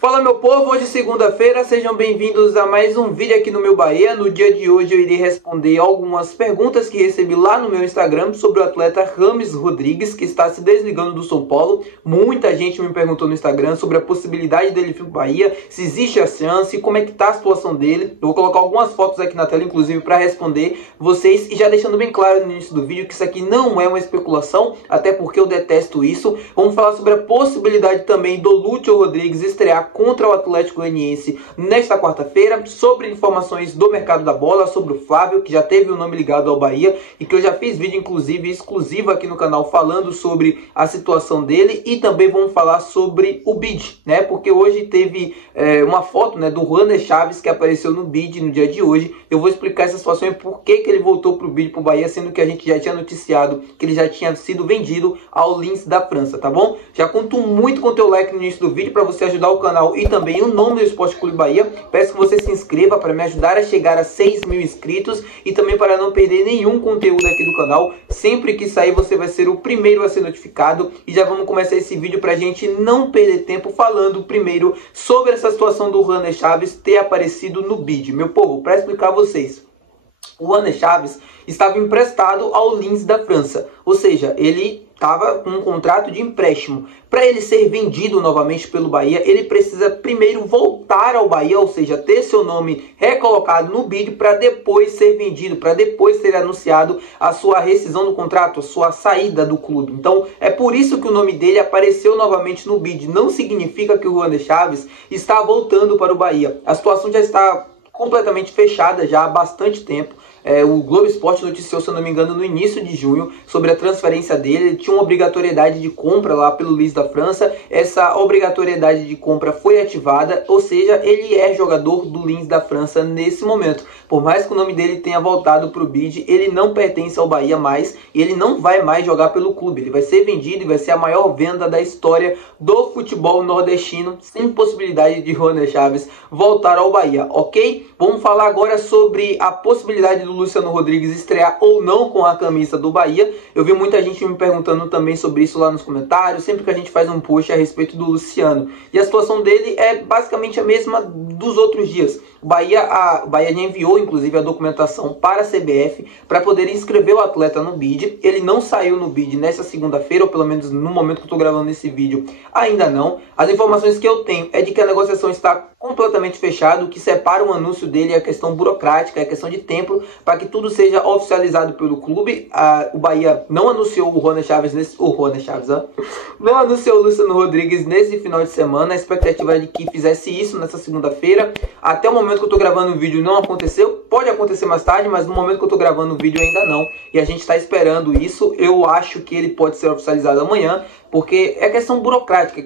Fala meu povo, hoje é segunda-feira, sejam bem-vindos a mais um vídeo aqui no meu Bahia. No dia de hoje eu irei responder algumas perguntas que recebi lá no meu Instagram sobre o atleta Rames Rodrigues, que está se desligando do São Paulo. Muita gente me perguntou no Instagram sobre a possibilidade dele vir para o Bahia, se existe a chance, como é que está a situação dele. Eu vou colocar algumas fotos aqui na tela, inclusive, para responder vocês. E já deixando bem claro no início do vídeo que isso aqui não é uma especulação, até porque eu detesto isso. Vamos falar sobre a possibilidade também do Lúcio Rodrigues estrear contra o Atlético Goianiense nesta quarta-feira, sobre informações do mercado da bola, sobre o Flávio, que já teve o nome ligado ao Bahia, e que eu já fiz vídeo, inclusive, exclusivo aqui no canal, falando sobre a situação dele, e também vamos falar sobre o bid, né, porque hoje teve uma foto, né, do Juaner Chaves, que apareceu no bid no dia de hoje. Eu vou explicar essa situação e por que ele voltou para o bid para o Bahia, sendo que a gente já tinha noticiado que ele já tinha sido vendido ao Lens da França, tá bom? Já conto muito com o teu like no início do vídeo para você ajudar o canal e também o nome do Esporte Clube Bahia. Peço que você se inscreva para me ajudar a chegar a 6 mil inscritos e também para não perder nenhum conteúdo aqui do canal. Sempre que sair você vai ser o primeiro a ser notificado. E já vamos começar esse vídeo para a gente não perder tempo falando primeiro sobre essa situação do Juaner Chaves ter aparecido no bid. Meu povo, para explicar a vocês, o Juaner Chaves estava emprestado ao Lens da França, ou seja, ele estava com um contrato de empréstimo. Para ele ser vendido novamente pelo Bahia, ele precisa primeiro voltar ao Bahia, ou seja, ter seu nome recolocado no bid para depois ser vendido, para depois ser anunciado a sua rescisão do contrato, a sua saída do clube. Então, é por isso que o nome dele apareceu novamente no bid. Não significa que o Juaner Chaves está voltando para o Bahia. A situação já está completamente fechada já há bastante tempo. O Globo Esporte noticiou, se eu não me engano, no início de junho, sobre a transferência dele. Ele tinha uma obrigatoriedade de compra lá pelo Lens da França. Essa obrigatoriedade de compra foi ativada, ou seja, ele é jogador do Lens da França nesse momento. Por mais que o nome dele tenha voltado para o bid, ele não pertence ao Bahia mais, e ele não vai mais jogar pelo clube. Ele vai ser vendido e vai ser a maior venda da história do futebol nordestino, sem possibilidade de Juaner Chaves voltar ao Bahia, ok? Vamos falar agora sobre a possibilidade do Luciano Rodrigues estrear ou não com a camisa do Bahia. Eu vi muita gente me perguntando também sobre isso lá nos comentários, sempre que a gente faz um post a respeito do Luciano. E a situação dele é basicamente a mesma dos outros dias. O Bahia já enviou, inclusive, a documentação para a CBF para poder inscrever o atleta no bid. Ele não saiu no bid nessa segunda-feira, ou pelo menos no momento que eu estou gravando esse vídeo, ainda não. As informações que eu tenho é de que a negociação está completamente fechada. O que separa o anúncio dele é a questão burocrática, é a questão de tempo para que tudo seja oficializado pelo clube. O Bahia não anunciou o Juaner Chaves não anunciou o Luciano Rodrigues nesse final de semana. A expectativa é de que fizesse isso nessa segunda-feira. Até o momento que eu estou gravando o vídeo não aconteceu. Pode acontecer mais tarde, mas no momento que eu estou gravando o vídeo ainda não. E a gente está esperando isso. Eu acho que ele pode ser oficializado amanhã, porque é questão burocrática,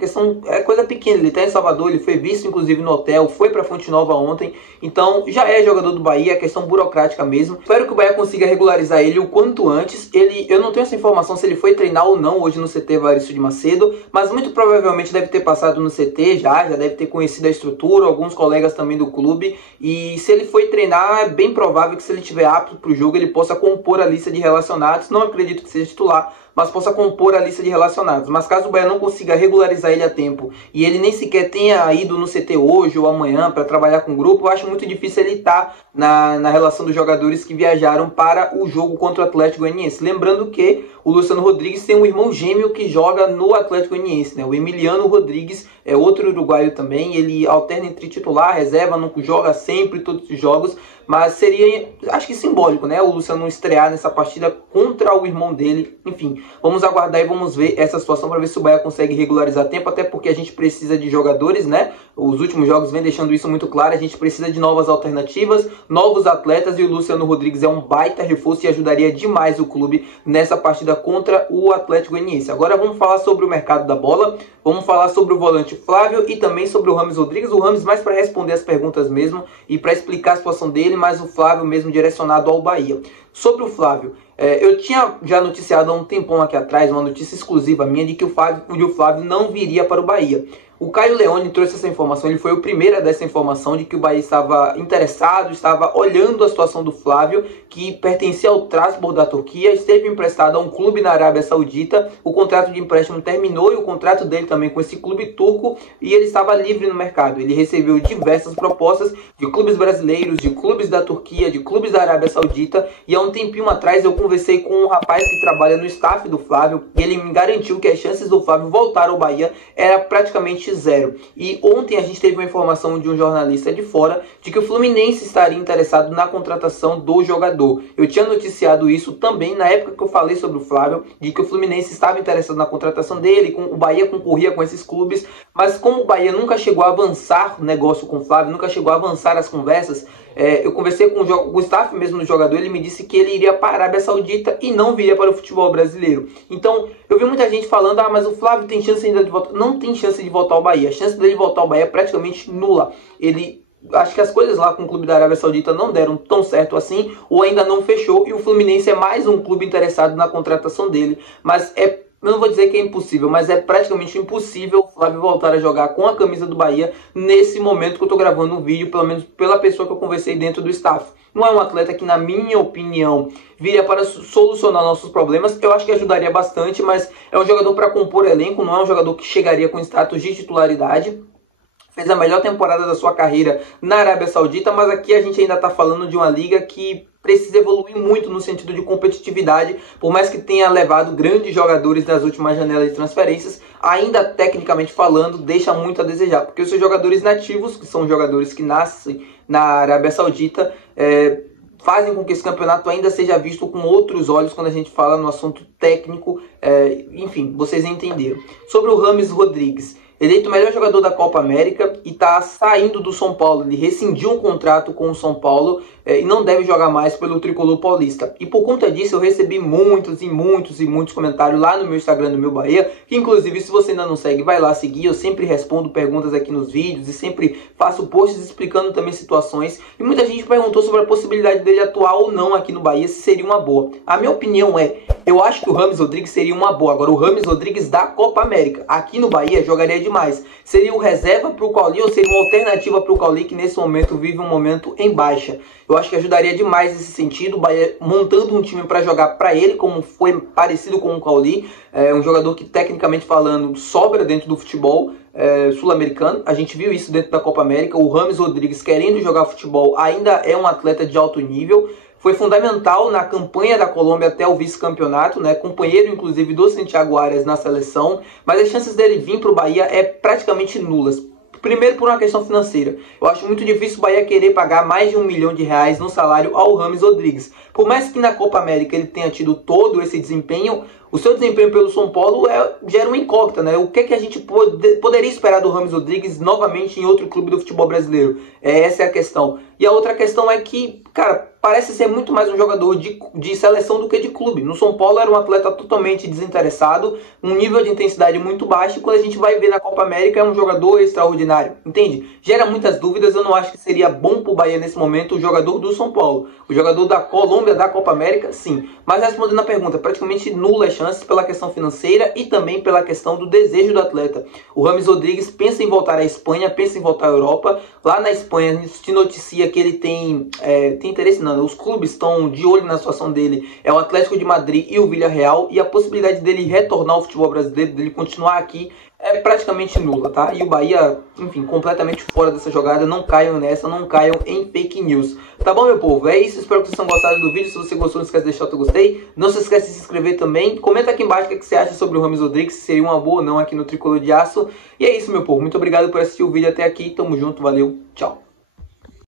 é coisa pequena. Ele está em Salvador, ele foi visto inclusive no hotel, foi para Fonte Nova ontem, então já é jogador do Bahia, é questão burocrática mesmo. Espero que o Bahia consiga regularizar ele o quanto antes. Eu não tenho essa informação se ele foi treinar ou não hoje no CT Evaristo de Macedo, mas muito provavelmente deve ter passado no CT já deve ter conhecido a estrutura, alguns colegas também do clube, e se ele foi treinar, é bem provável que, se ele estiver apto para o jogo, ele possa compor a lista de relacionados. Não acredito que seja titular, mas possa compor a lista de relacionados. Mas caso o Bahia não consiga regularizar ele a tempo e ele nem sequer tenha ido no CT hoje ou amanhã para trabalhar com o grupo, eu acho muito difícil ele estar na relação dos jogadores que viajaram para o jogo contra o Atlético Goianiense. Lembrando que o Luciano Rodrigues tem um irmão gêmeo que joga no Atlético Goianiense, né? O Emiliano Rodrigues é outro uruguaio também. Ele alterna entre titular, reserva, não joga sempre todos os jogos, mas seria, acho que simbólico, né, o Luciano estrear nessa partida contra o irmão dele. Enfim, vamos aguardar e vamos ver essa situação para ver se o Bahia consegue regularizar tempo, até porque a gente precisa de jogadores, né? Os últimos jogos vêm deixando isso muito claro. A gente precisa de novas alternativas, novos atletas, e o Luciano Rodrigues é um baita reforço e ajudaria demais o clube nessa partida contra o Atlético Goianiense. Agora vamos falar sobre o mercado da bola, vamos falar sobre o volante Flávio e também sobre o Rames Rodrigues. O Rames mais para responder as perguntas mesmo e para explicar a situação dele, mas o Flávio mesmo direcionado ao Bahia. Sobre o Flávio, eu tinha já noticiado há um tempão aqui atrás, uma notícia exclusiva minha, de que o Flávio não viria para o Bahia. O Caio Leone trouxe essa informação, ele foi o primeiro a dar essa informação de que o Bahia estava interessado, estava olhando a situação do Flávio, que pertencia ao Trabzonspor da Turquia, esteve emprestado a um clube na Arábia Saudita, o contrato de empréstimo terminou e o contrato dele também com esse clube turco, e ele estava livre no mercado. Ele recebeu diversas propostas de clubes brasileiros, de clubes da Turquia, de clubes da Arábia Saudita, e há um tempinho atrás eu conversei com um rapaz que trabalha no staff do Flávio, e ele me garantiu que as chances do Flávio voltar ao Bahia era praticamente zero. E ontem a gente teve uma informação de um jornalista de fora de que o Fluminense estaria interessado na contratação do jogador. Eu tinha noticiado isso também na época que eu falei sobre o Flávio, de que o Fluminense estava interessado na contratação dele, o Bahia concorria com esses clubes, mas como o Bahia nunca chegou a avançar o negócio com o Flávio, nunca chegou a avançar as conversas, eu conversei com o staff mesmo do jogador, ele me disse que ele iria para a Arábia Saudita e não viria para o futebol brasileiro. Então, eu vi muita gente falando, mas o Flávio tem chance ainda de voltar. Não tem chance de voltar ao Bahia. A chance dele voltar ao Bahia é praticamente nula. Acho que as coisas lá com o clube da Arábia Saudita não deram tão certo assim, ou ainda não fechou, e o Fluminense é mais um clube interessado na contratação dele. Mas eu não vou dizer que é impossível, mas é praticamente impossível o Flávio voltar a jogar com a camisa do Bahia nesse momento que eu estou gravando um vídeo, pelo menos pela pessoa que eu conversei dentro do staff. Não é um atleta que, na minha opinião, viria para solucionar nossos problemas. Eu acho que ajudaria bastante, mas é um jogador para compor elenco, não é um jogador que chegaria com status de titularidade. Fez a melhor temporada da sua carreira na Arábia Saudita, mas aqui a gente ainda está falando de uma liga que precisa evoluir muito no sentido de competitividade, por mais que tenha levado grandes jogadores nas últimas janelas de transferências, ainda tecnicamente falando, deixa muito a desejar, porque os seus jogadores nativos, que são jogadores que nascem na Arábia Saudita, fazem com que esse campeonato ainda seja visto com outros olhos quando a gente fala no assunto técnico, enfim, vocês entenderam. Sobre o James Rodrigues, eleito o melhor jogador da Copa América e está saindo do São Paulo. Ele rescindiu um contrato com o São Paulo e não deve jogar mais pelo Tricolor Paulista. E por conta disso eu recebi muitos comentários lá no meu Instagram do Meu Bahia, que inclusive se você ainda não segue, vai lá seguir. Eu sempre respondo perguntas aqui nos vídeos e sempre faço posts explicando também situações. E muita gente perguntou sobre a possibilidade dele atuar ou não aqui no Bahia, se seria uma boa. A minha opinião eu acho que o James Rodrigues seria uma boa. Agora, o James Rodrigues da Copa América, aqui no Bahia, jogaria demais. Seria o reserva para o Cauli ou seria uma alternativa para o Cauli, que nesse momento vive um momento em baixa. Eu acho que ajudaria demais nesse sentido, o Bahia montando um time para jogar para ele, como foi parecido com o Cauli. Um jogador que, tecnicamente falando, sobra dentro do futebol sul-americano. A gente viu isso dentro da Copa América. O James Rodrigues, querendo jogar futebol, ainda é um atleta de alto nível. Foi fundamental na campanha da Colômbia até o vice-campeonato, né? Companheiro, inclusive, do Santiago Arias na seleção. Mas as chances dele vir para o Bahia praticamente nulas. Primeiro, por uma questão financeira. Eu acho muito difícil o Bahia querer pagar mais de R$1 milhão no salário ao James Rodrigues. Por mais que na Copa América ele tenha tido todo esse desempenho, o seu desempenho pelo São Paulo gera uma incógnita, né? O que é que a gente poderia esperar do James Rodrigues novamente em outro clube do futebol brasileiro? Essa é a questão. E a outra questão é que, cara, parece ser muito mais um jogador de seleção do que de clube. No São Paulo era um atleta totalmente desinteressado, um nível de intensidade muito baixo, e quando a gente vai ver na Copa América é um jogador extraordinário, entende? Gera muitas dúvidas. Eu não acho que seria bom para o Bahia nesse momento o jogador do São Paulo. O jogador da Colômbia, da Copa América, sim. Mas respondendo a pergunta, praticamente nula chance pela questão financeira e também pela questão do desejo do atleta. O James Rodrigues pensa em voltar à Espanha, pensa em voltar à Europa. Lá na Espanha se noticia que ele tem interesse, não, os clubes estão de olho na situação dele, é o Atlético de Madrid e o Villarreal, e a possibilidade dele retornar ao futebol brasileiro, dele continuar aqui, é praticamente nula, tá? E o Bahia, enfim, completamente fora dessa jogada. Não caiam nessa, não caiam em fake news. Tá bom, meu povo? É isso, espero que vocês tenham gostado do vídeo. Se você gostou, não esquece de deixar o teu gostei. Não se esquece de se inscrever também. Comenta aqui embaixo o que você acha sobre o James Rodrigues, se seria uma boa ou não aqui no Tricolor de Aço. E é isso, meu povo. Muito obrigado por assistir o vídeo até aqui. Tamo junto, valeu, tchau.